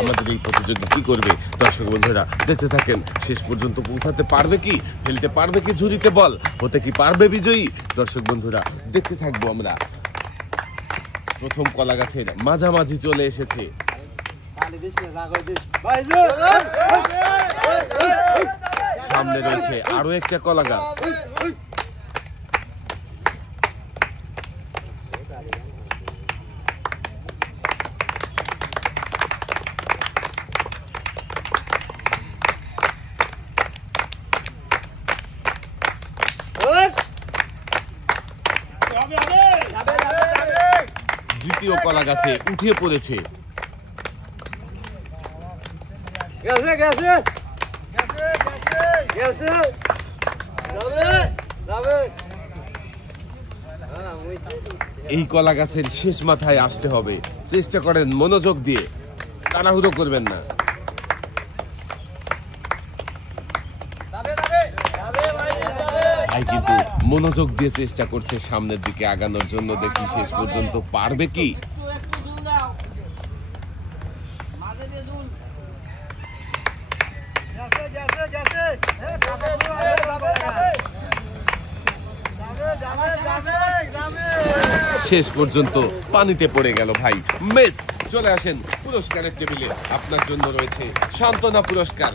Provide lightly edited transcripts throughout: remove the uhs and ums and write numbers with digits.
আমাদের এই প্রতিযোগী কি করবে। দর্শক বন্ধুরা দেখতে থাকেন, শেষ পর্যন্ত পৌঁছাতে পারবে কি, ফেলতে পারবে কি ঝুড়িতে বল, হতে কি পারবে বিজয়ী। দর্শক বন্ধুরা দেখতে থাকবো আমরা। প্রথম কলা গাছের মাঝামাঝি চলে এসেছে। সামনে রয়েছে আরো একটা কলা গাছ। দ্বিতীয় কলা গাছে উঠে পড়েছে। এই কলা গাছের শেষ মাথায় আসতে হবে, চেষ্টা করেন মনোযোগ দিয়ে, তাড়াহুড়ো করবেন না। ভাই কিন্তু মনোযোগ দিয়ে চেষ্টা করছে সামনের দিকে আগানোর জন্য, দেখি শেষ পর্যন্ত পারবে কি। শেষ পর্যন্ত পানিতে পড়ে গেল ভাই, মিস। চলে আসেন পুরস্কারের টেবিলে, আপনার জন্য রয়েছে সান্ত্বনা পুরস্কার,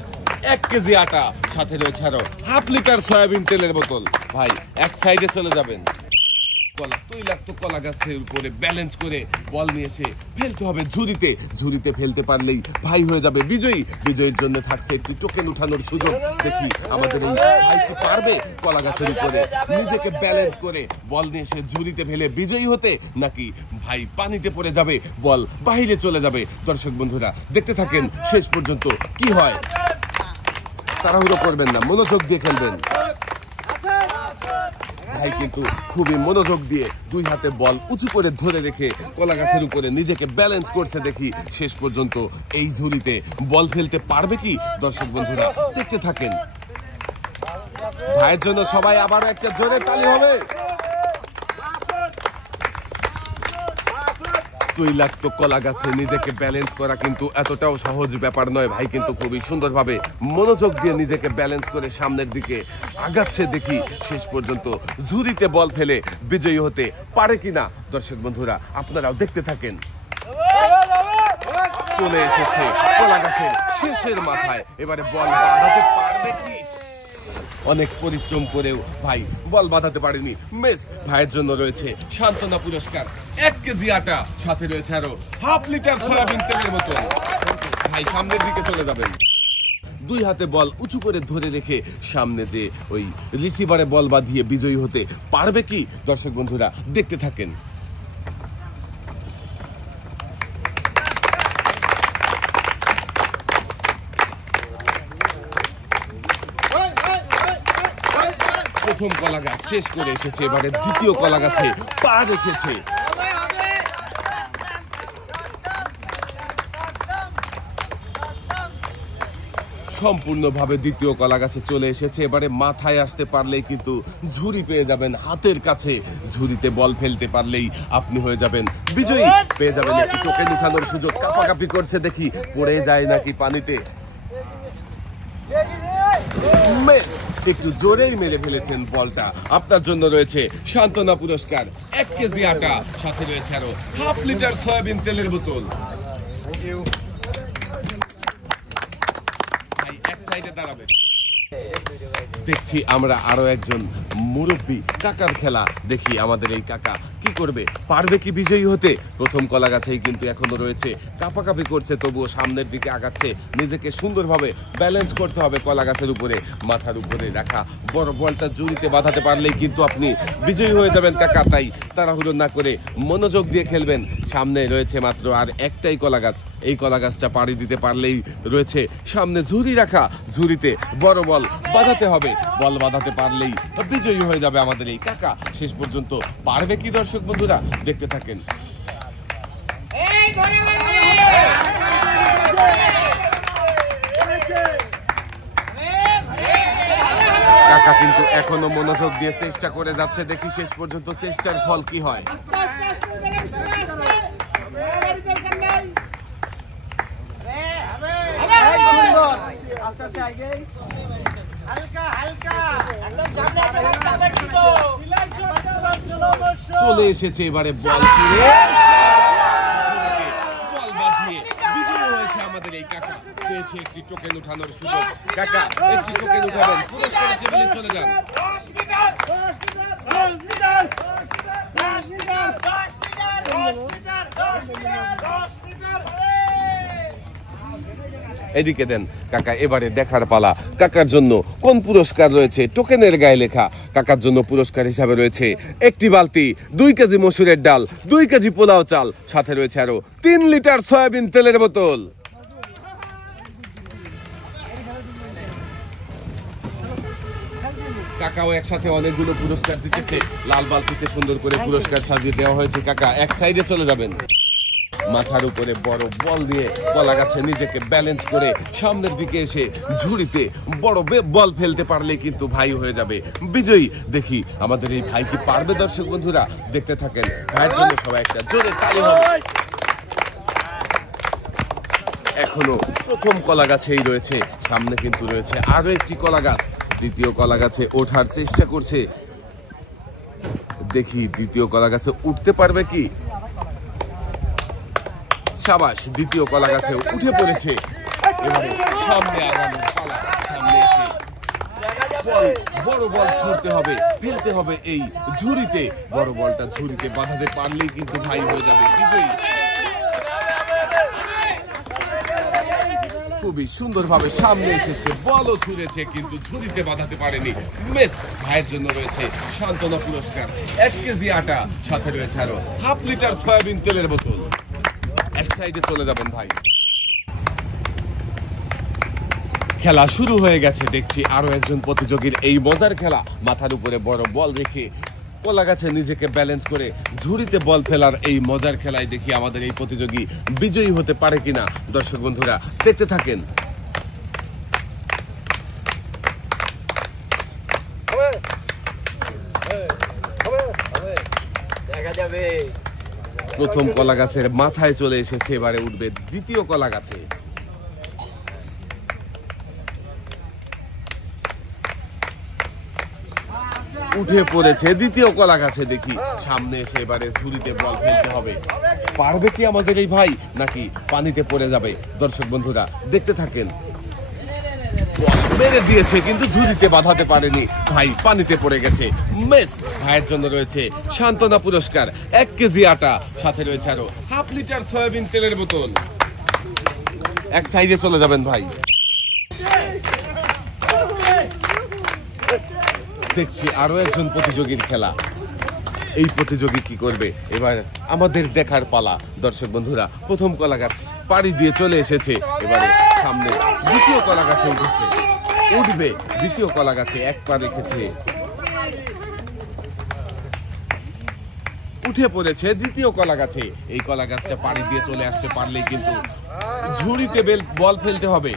1 কেজি আটা, সাথে রয়েছে আরো 1/2 লিটার সয়াবিন তেলের বোতল। ভাই এক সাইডে চলে যাবেন। তৈলাক্ত কলা গাছের উপরে ব্যালেন্স করে বল নিয়ে এসে ফেলতে হবে ঝুড়িতে। ঝুড়িতে ফেলতে পারলেই ভাই হয়ে যাবে বিজয়ী। বিজয়ীর জন্য থাকছে একটি টোকেন উঠানোর সুযোগ। দেখি আমাদের এই ভাই কি পারবে কলা গাছের উপরে নিজেকে ব্যালেন্স করে বল নিয়ে এসে ঝুড়িতে ফেলে বিজয়ী হতে, নাকি ভাই পানিতে পড়ে যাবে, বল বাহিরে চলে যাবে। দর্শক বন্ধুরা দেখতে থাকেন শেষ পর্যন্ত কি হয়। তাড়াহুড়ো করবেন না, মনোযোগ দিয়ে খেলবেন। ভাই কিন্তু খুবই মনোযোগ দিয়ে 2 হাতে বল উঁচু করে ধরে রেখে কলা গাছের উপরে নিজেকে ব্যালেন্স করছে। দেখি শেষ পর্যন্ত এই ঝুড়িতে বল ফেলতে পারবে কি। দর্শক বন্ধুরা দেখতে থাকেন। ভাইয়ের জন্য সবাই আবারও একটা জোরে তালি হবে। তৈলাক্ত কলা গাছে নিজেকে ব্যালেন্স করা কিন্তু এতটাও সহজ ব্যাপার নয়। ভাই কিন্তু খুবই সুন্দরভাবে মনোযোগ দিয়ে নিজেকে ব্যালেন্স করে সামনের দিকে আগাচ্ছে। দেখি শেষ পর্যন্ত ঝুড়িতে বল ফেলে বিজয়ী হতে পারে কিনা। দর্শক বন্ধুরা আপনারাও দেখতে থাকেন। চলে এসেছে কলা গাছের শেষের মাথায়, এবারে বল বাঁধাতে পারবে কি। অনেক পরিশ্রম করেও ভাই বল বাঁধাতে পারেনি, মিস। ভাইয়ের জন্য রয়েছে সান্ত্বনা পুরস্কার, 1 কেজি আটা, সাথে রয়েছে আরো 1/2 লিটার সয়াবিন তেলের বোতল। ভাই সামনের দিকে চলে যাবেন। 2 হাতে বল উঁচু করে ধরে রেখে সামনে যে ওই রিসিভারে বল বাঁধিয়ে বিজয়ী হতে পারবে কি। দর্শক বন্ধুরা দেখতে থাকেন। প্রথম কলা গাছ শেষ করে এসেছে, এবারে দ্বিতীয় কলা গাছে পা রেখেছে। সম্পূর্ণভাবে দ্বিতীয় কলা গাছে চলে এসেছে। এবারে মাথায় আসতে পারলেই কিন্তু ঝুড়ি পেয়ে যাবেন হাতের কাছে। ঝুড়িতে বল ফেলতে পারলেই আপনি হয়ে যাবেন বিজয়ী, পেয়ে যাবেন একটি টোকেন উঠানোর সুযোগ। কাপাকাপি করছে, দেখি পড়ে যায় নাকি পানিতে। একটু জোরেই মেরে ফেলেছেন বলটা। আপনার জন্য রয়েছে সান্ত্বনা পুরস্কার, 1 কেজি আটা, সাথে রয়েছে আরো 1/2 লিটার সয়াবিন তেলের বোতল। ভাই এক সাইডে দাঁড়াবেন। দেখছি আমরা আরো একজন মুরব্বী কাকার খেলা। দেখি আমাদের এই কাকা কি করবে, পারবে কি বিজয়ী হতে। প্রথম কলা গাছেই কিন্তু এখনো রয়েছে, কাপাকাপি করছে, তবুও সামনের দিকে আগাচ্ছে। নিজেকে সুন্দরভাবে ব্যালেন্স করতে হবে কলা গাছের উপরে। মাথার উপরে রাখা বড় বলটা জুড়িতে বাঁধাতে পারলেই কিন্তু আপনি বিজয়ী হয়ে যাবেন কাকা। তাই তাড়াহুড়ো না করে মনোযোগ দিয়ে খেলবেন। সামনে রয়েছে মাত্র আর একটাই কলা গাছ। এই কলা গাছটা পাড়ি দিতে পারলেই রয়েছে সামনে ঝুড়ি রাখা। ঝুড়িতে বড় বল বাঁধাতে হবে। বল বাঁধাতে পারলেই বিজয়ী হয়ে যাবে আমাদের এই কাকা। শেষ পর্যন্ত পারবে কি দর্শক বন্ধুরা দেখতে থাকেন। কাকা কিন্তু এখনো মনোযোগ দিয়ে চেষ্টা করে যাচ্ছে। দেখি শেষ পর্যন্ত চেষ্টার ফল কি হয়। চলে এসেছে এবারে বল বল বাঁধিয়ে বিজয়ী হয়েছে আমাদের এই কাকা। পেয়েছে একটি টোকেন উঠানোর সুযোগ। কাকা একটি টোকেন উঠাবেন, পুরস্কারের টেবিলে চলে যান। এদিকে দেন কাকা, এবারে দেখার পালা কাকার জন্য কোন পুরস্কার রয়েছে। টোকেনের গায়ে লেখা কাকার জন্য পুরস্কার হিসাবে রয়েছে একটি বালতি, 2 কেজি মসুরের ডাল, 2 কেজি পোলাও চাল, সাথে রয়েছে আরো 3 লিটার সয়াবিন তেলের বোতল। কাকাও একসাথে অনেকগুলো পুরস্কার জিতেছে। লাল বালতিতে সুন্দর করে পুরস্কার সাজিয়ে দেওয়া হয়েছে। কাকা এক সাইডে চলে যাবেন। মাথার উপরে বড় বল দিয়ে কলা গাছে নিজেকে ব্যালেন্স করে সামনের দিকে এসে ঝুড়িতে বড় বল ফেলতে পারলে কিন্তু ভাই হয়ে যাবে বিজয়ী। দেখি আমাদের এই ভাই কি পারবে? দর্শক বন্ধুরা দেখতে থাকেন। ভাইয়ের জন্য সবাই একটা জোরে তালি হবে। এখনো প্রথম কলা গাছেই রয়েছে, সামনে কিন্তু রয়েছে আরো একটি কলা গাছ। দ্বিতীয় কলা গাছে ওঠার চেষ্টা করছে। দেখি দ্বিতীয় কলা গাছে উঠতে পারবে কি? সাবাস, দ্বিতীয় কলা গাছে উঠে পড়েছে। এবারে সামনে আগানো পালা, সামনে এসে বড় বল ছুঁড়তে হবে, ফেলতে হবে এই ঝুড়িতে। বড় বলটা ঝুড়িতে বাঁধাতে পারলেই কিন্তু ভাই হয়ে যাবে বিজয়ী। খুবই সুন্দরভাবে সামনে এসেছে, বলও ছুঁড়েছে কিন্তু ঝুড়িতে বাঁধাতে পারেনি। মিস। ভাইয়ের জন্য রয়েছে সান্ত্বনা পুরস্কার 1 কেজি আটা, সাথে রয়েছে আরো 1/2 লিটার সয়াবিন তেলের বোতল। এক সাইডে চলে যাবেন ভাই। খেলা শুরু হয়ে গেছে। দেখছি আরো একজন প্রতিযোগীর এই মজার খেলা। মাথার উপরে বড় বল রেখে কলা গাছে নিজেকে ব্যালেন্স করে ঝুড়িতে বল ফেলার এই মজার খেলায় দেখি আমাদের এই প্রতিযোগী বিজয়ী হতে পারে কিনা। দর্শক বন্ধুরা দেখতে থাকেন। প্রথম কলা গাছের মাথায় চলে এসেছে, এবারে উঠবে দ্বিতীয় কলা গাছে। উঠে পড়েছে দ্বিতীয় কলা গাছে। দেখি সামনে এসে এবারে ঝুড়িতে বল ফেলতে হবে। পারবে কি আমাদের এই ভাই, নাকি পানিতে পড়ে যাবে? দর্শক বন্ধুরা দেখতে থাকেন। মেরে দিয়েছে কিন্তু ঝুড়িতে বাঁধাতে পারেনি, ভাই পানিতে পড়ে গেছে। মিস। ভাইয়ের জন্য রয়েছে সান্ত্বনা পুরস্কার 1 কেজি আটা, সাথে রয়েছে আরো 1/2 লিটার সয়াবিন তেলের বোতল। এক সাইডে চলে যাবেন ভাই। দেখছি আরো একজন প্রতিযোগীর খেলা। এই প্রতিযোগী কি করবে এবার আমাদের দেখার পালা। দর্শক বন্ধুরা প্রথম কলা গাছ পাড়ি দিয়ে চলে এসেছে, এবারে সামনে দ্বিতীয় কলা গাছে উঠেছে। উঠবে দ্বিতীয় কলা গাছে, এক পা রেখেছে, উঠে পড়েছে দ্বিতীয় কলা গাছে। এই কলা গাছটা পাড়ি দিয়ে চলে আসতে পারলেই কিন্তু ঝুড়িতে বল ফেলতে হবে।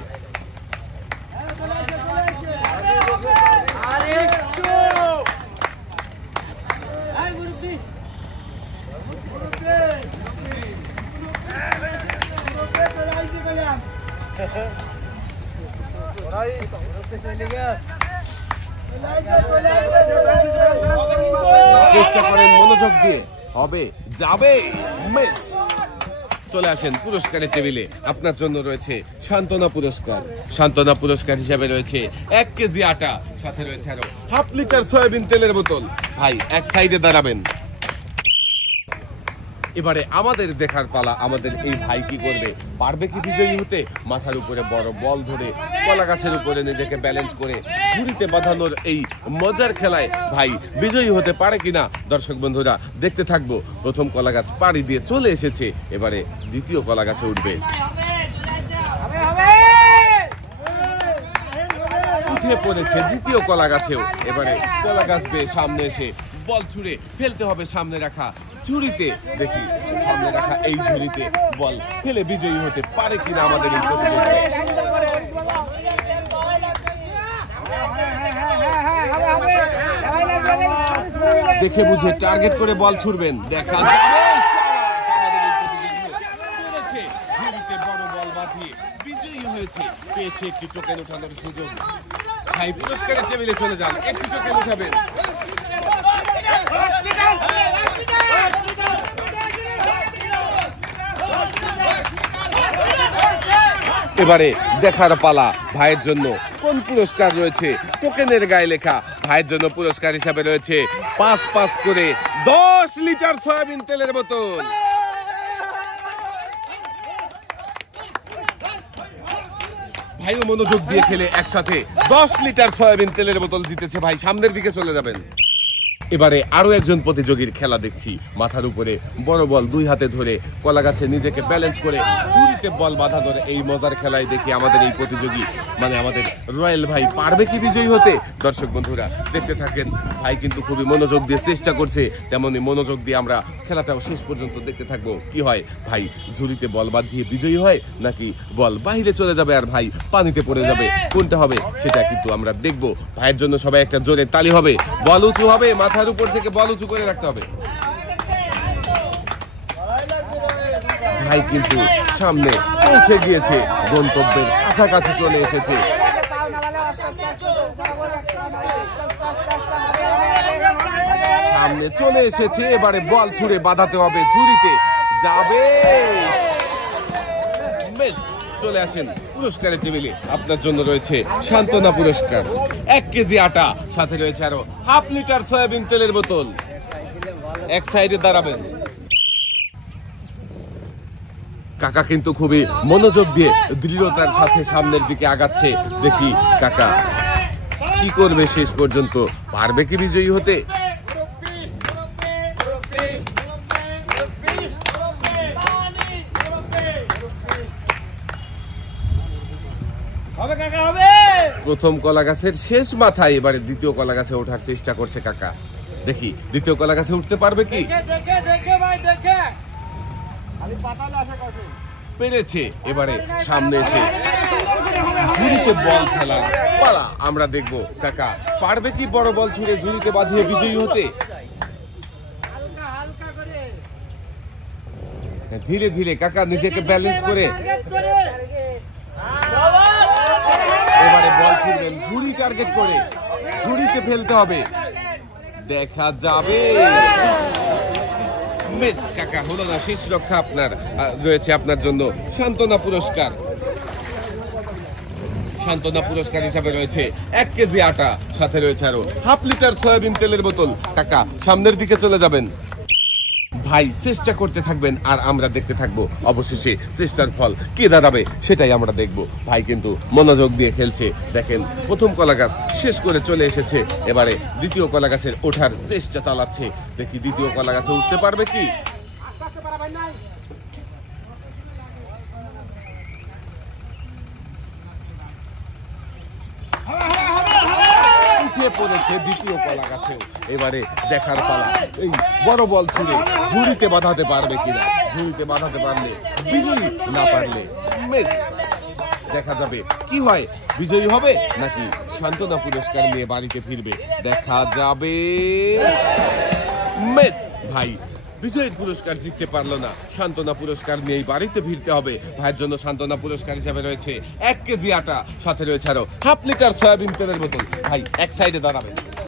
চেষ্টা করেন মনোযোগ দিয়ে, হবে, যাবে। মিস। চলে আসেন পুরস্কারের টেবিলে। আপনার জন্য রয়েছে সান্ত্বনা পুরস্কার। সান্ত্বনা পুরস্কার হিসাবে রয়েছে 1 কেজি আটা, সাথে রয়েছে আরো 1/2 লিটার সয়াবিন তেলের বোতল। ভাই এক সাইডে দাঁড়াবেন। এবারে আমাদের দেখার পালা। আমাদের এই ভাই কি করবে? পারবে কি বিজয়ী হতে? মাথার উপরে বড় বল ধরে কলা গাছের উপরে নিজেকে ব্যালেন্স করে ঝুড়িতে বাঁধানোর এই মজার খেলায় ভাই বিজয়ী হতে পারে কিনা। দর্শক বন্ধুরা দেখতে থাকবো। প্রথম কলা গাছ পাড়ি দিয়ে চলে এসেছে, এবারে দ্বিতীয় কলা গাছে উঠবে। উঠে পড়েছে দ্বিতীয় কলা গাছেও। এবারে কলা গাছ পেয়ে সামনে এসে বল ছুঁড়ে ফেলতে হবে সামনে রাখা ঝুড়িতে। দেখি সামনে রাখা এই ঝুড়িতে বল ফেলে বিজয়ী হতে পারে কিনা আমাদের এই প্রতিযোগী। দেখে বুঝে টার্গেট করে বল ছুড়বেন। দেখা যাবে ঝুড়িতে ঝুড়িতে বড় বল বাঁধিয়ে বিজয়ী হয়েছে, পেয়েছে একটি টোকেন ওঠানোর সুযোগ। ভাই পুরস্কারের টেবিলে চলে যান, একটি টোকেন উঠাবেন। এবারে দেখার পালা ভাইয়ের জন্য কোন পুরস্কার রয়েছে। টোকেনের গায়ে লেখা ভাইয়ের জন্য পুরস্কার হিসাবে রয়েছে 5 করে 10 লিটার সয়াবিন তেলের বোতল। ভাইও মনোযোগ দিয়ে খেলে একসাথে 10 লিটার সয়াবিন তেলের বোতল জিতেছে। ভাই সামনের দিকে চলে যাবেন। এবারে আরো একজন প্রতিযোগীর খেলা দেখছি। মাথার উপরে বড় বল 2 হাতে ধরে কলা গাছে নিজেকে ব্যালেন্স করে ঝুড়িতে বল বাঁধা ধরে এই মজার খেলায় দেখি আমাদের এই প্রতিযোগী মানে আমাদের রয়্যাল ভাই পারবে কি বিজয়ী হতে। দর্শক বন্ধুরা দেখতে থাকেন। ভাই কিন্তু খুবই মনোযোগ দিয়ে চেষ্টা করছে, তেমনি মনোযোগ দিয়ে আমরা খেলাটাও শেষ পর্যন্ত দেখতে থাকবো। কি হয়, ভাই ঝুড়িতে বল বাঁধিয়ে বিজয়ী হয় নাকি বল বাইরে চলে যাবে আর ভাই পানিতে পড়ে যাবে, কোনটা হবে সেটা কিন্তু আমরা দেখবো। ভাইয়ের জন্য সবাই একটা জোরে তালি হবে, বল উঁচু হবে, মাথার উপর থেকে বল উঁচু করে রাখতে হবে। ভাই কিন্তু সামনে পৌঁছে গিয়েছে, গন্তব্যের কাছাকাছি চলে এসেছে। সামনে চলে এসেছে, এবারে বল ছুঁড়ে বাঁধাতে হবে, ঝুড়িতে যাবে। বেশ, চলে আসেন পুরস্কারের টেবিলে। আপনার জন্য রয়েছে সান্ত্বনা পুরস্কার, 1 কেজি আটা, সাথে রয়েছে আরো 1/2 লিটার সয়াবিন তেলের বোতল। এক সাইডে দাঁড়াবেন। কাকা কিন্তু খুবই মনোযোগ দিয়ে দৃঢ়তার সাথে সামনের দিকে আগাচ্ছে। দেখি কাকা কি করবে শেষ পর্যন্ত, পারবে কি বিজয়ী হতে। প্রথম কলা গাছের শেষ মাথায় এবারে দ্বিতীয় কলা গাছে ওঠার চেষ্টা করছে কাকা। দেখি দ্বিতীয় কলা গাছে উঠতে পারবে কি। পেরেছে। এবারে সামনে এসে ঝুড়িতে বল খেলার পালা আমরা দেখবো। কাকা পারবে কি বড় বল ছুঁড়ে ঝুড়িতে বাঁধিয়ে বিজয়ী হতে। ধীরে ধীরে কাকা নিজেকে ব্যালেন্স করে এবারে বল ছুড়বেন, ঝুড়ি টার্গেট করে ঝুড়িতে ফেলতে হবে, দেখা যাবে। মিস কাকা হলো না, শেষ রক্ষা আপনার রয়েছে আপনার জন্য সান্ত্বনা পুরস্কার। সান্ত্বনা পুরস্কার হিসাবে রয়েছে 1 কেজি আটা, সাথে রয়েছে আরো 1/2 লিটার সয়াবিন তেলের বোতল। কাকা সামনের দিকে চলে যাবেন। ভাই চেষ্টা করতে থাকবেন আর আমরা দেখতে থাকবো অবশেষে চেষ্টার ফল কি দাঁড়াবে সেটাই আমরা দেখবো। ভাই কিন্তু মনোযোগ দিয়ে খেলছে। দেখেন প্রথম কলা গাছ শেষ করে চলে এসেছে, এবারে দ্বিতীয় কলা গাছের ওঠার চেষ্টা চালাচ্ছে। দেখি দ্বিতীয় কলা গাছে উঠতে পারবে কি। পড়েছে দ্বিতীয় কলা গাছে। এবারে দেখার পালা, এই বড় বল ছুঁড়ে ঝুড়িতে বাঁধাতে পারবে কিনা। ঝুড়িতে বাঁধাতে পারলে বিজয়ী, না পারলে মিস। দেখা যাবে কি হয়, বিজয়ী হবে নাকি সান্ত্বনা পুরস্কার নিয়ে বাড়িতে ফিরবে, দেখা যাবে। মিস। ভাই বিজয়ের পুরস্কার জিততে পারলো না, সান্ত্বনা পুরস্কার নিয়েই বাড়িতে ফিরতে হবে। ভাইয়ের জন্য সান্ত্বনা পুরস্কার হিসাবে রয়েছে 1 কেজি আটা, সাথে রয়েছে আরো 1/2 লিটার সয়াবিন তেলের বোতল। ভাই এক সাইডে দাঁড়াবে।